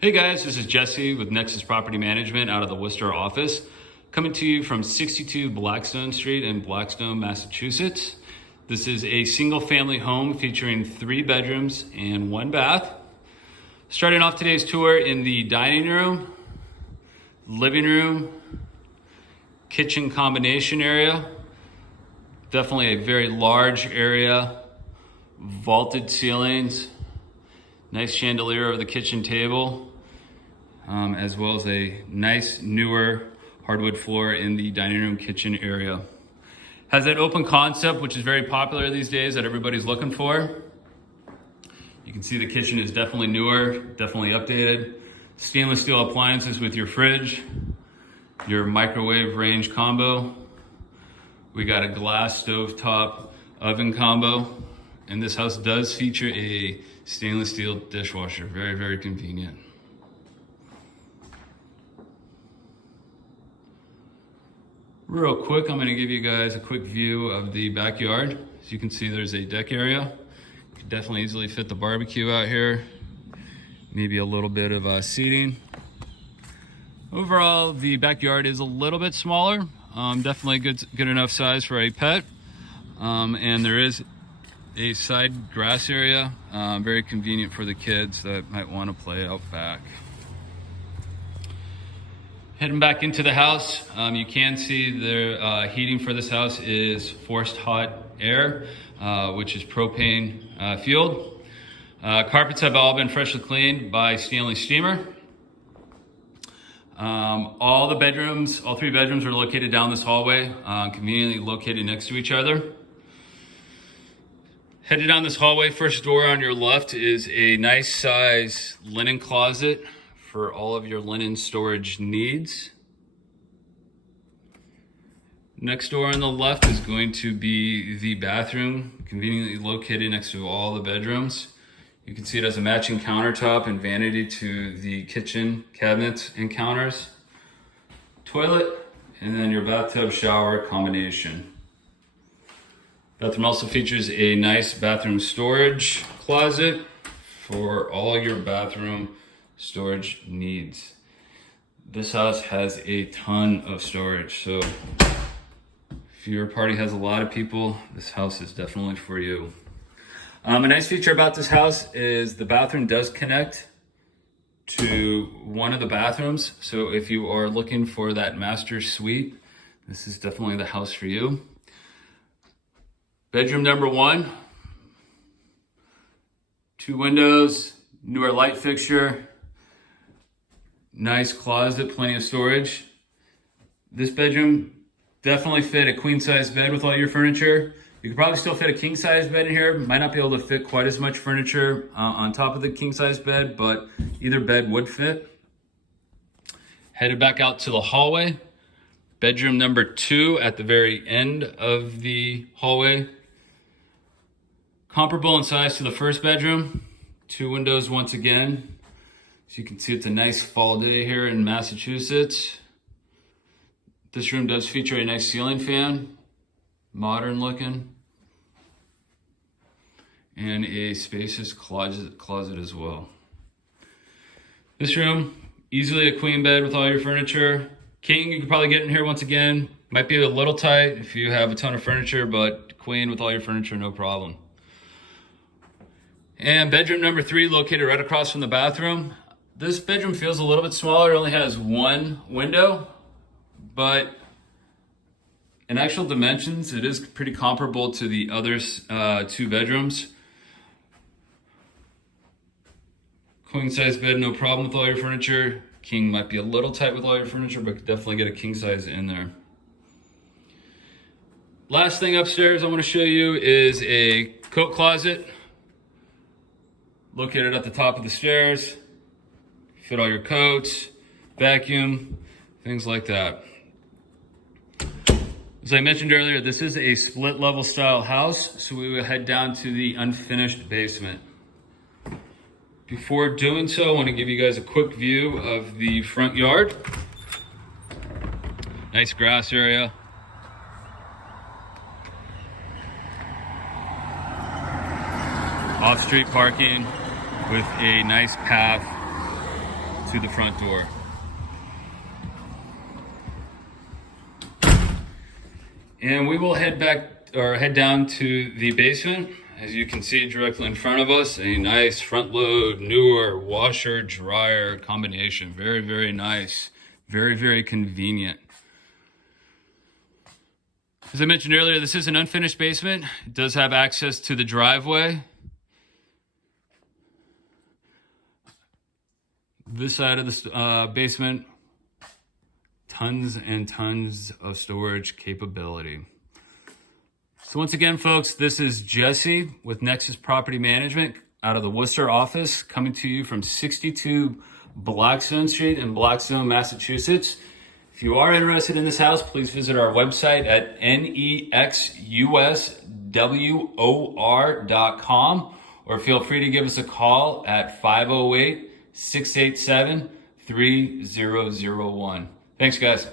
Hey guys, this is Jesse with Nexus Property Management out of the Worcester office, coming to you from 62 Blackstone Street in Blackstone, Massachusetts. This is a single family home featuring 3 bedrooms and 1 bath. Starting off today's tour in the dining room, living room, kitchen combination area. Definitely a very large area, vaulted ceilings, nice chandelier over the kitchen table, as well as a nice newer hardwood floor in the dining room kitchen area. Has that open concept, which is very popular these days, that everybody's looking for. You can see the kitchen is definitely newer, definitely updated. Stainless steel appliances with your fridge, your microwave range combo. We got a glass stovetop oven combo. And this house does feature a stainless steel dishwasher. Very, very convenient. Real quick, I'm gonna give you guys a quick view of the backyard. As you can see, there's a deck area. You can definitely easily fit the barbecue out here. Maybe a little bit of seating. Overall, the backyard is a little bit smaller. Definitely good enough size for a pet. And there is a side grass area, very convenient for the kids that might want to play out back. Heading back into the house, you can see the heating for this house is forced hot air, which is propane fueled. Carpets have all been freshly cleaned by Stanley Steamer. All 3 bedrooms are located down this hallway, conveniently located next to each other. Headed down this hallway, first door on your left is a nice size linen closet for all of your linen storage needs. Next door on the left is going to be the bathroom, conveniently located next to all the bedrooms. You can see it has a matching countertop and vanity to the kitchen cabinets and counters. Toilet, and then your bathtub shower combination. Bathroom also features a nice bathroom storage closet for all your bathroom storage needs. This house has a ton of storage, so if your party has a lot of people, this house is definitely for you. A nice feature about this house is the bathroom does connect to one of the bathrooms, so if you are looking for that master suite, this is definitely the house for you. Bedroom number 1, 2 windows, newer light fixture, nice closet, plenty of storage. This bedroom definitely fit a queen size bed with all your furniture. You could probably still fit a king size bed in here. Might not be able to fit quite as much furniture on top of the king size bed, but either bed would fit. Headed back out to the hallway. Bedroom number 2 at the very end of the hallway. Comparable in size to the first bedroom. 2 windows once again. As you can see, it's a nice fall day here in Massachusetts. This room does feature a nice ceiling fan, modern looking, and a spacious closet as well. This room, easily a queen bed with all your furniture. King, you could probably get in here once again. Might be a little tight if you have a ton of furniture, but queen with all your furniture, no problem. And bedroom number 3, located right across from the bathroom. This bedroom feels a little bit smaller. It only has 1 window, but in actual dimensions, it is pretty comparable to the other 2 bedrooms. Queen size bed, no problem with all your furniture. King might be a little tight with all your furniture, but definitely get a king size in there. Last thing upstairs I want to show you is a coat closet located at the top of the stairs. Fit all your coats, vacuum, things like that. As I mentioned earlier, this is a split level style house, so we will head down to the unfinished basement. Before doing so, I want to give you guys a quick view of the front yard. Nice grass area. Off-street parking with a nice path to the front door. And we will head down to the basement. As you can see directly in front of us, a nice front load, newer washer, dryer combination. Very, very nice. Very, very convenient. As I mentioned earlier, this is an unfinished basement. It does have access to the driveway. This side of the basement, tons and tons of storage capability. So once again, folks, this is Jesse with Nexus Property Management out of the Worcester office, coming to you from 62 Blackstone Street in Blackstone, Massachusetts. If you are interested in this house, please visit our website at nexuswor.com, or feel free to give us a call at 508-687-3001. Thanks, guys.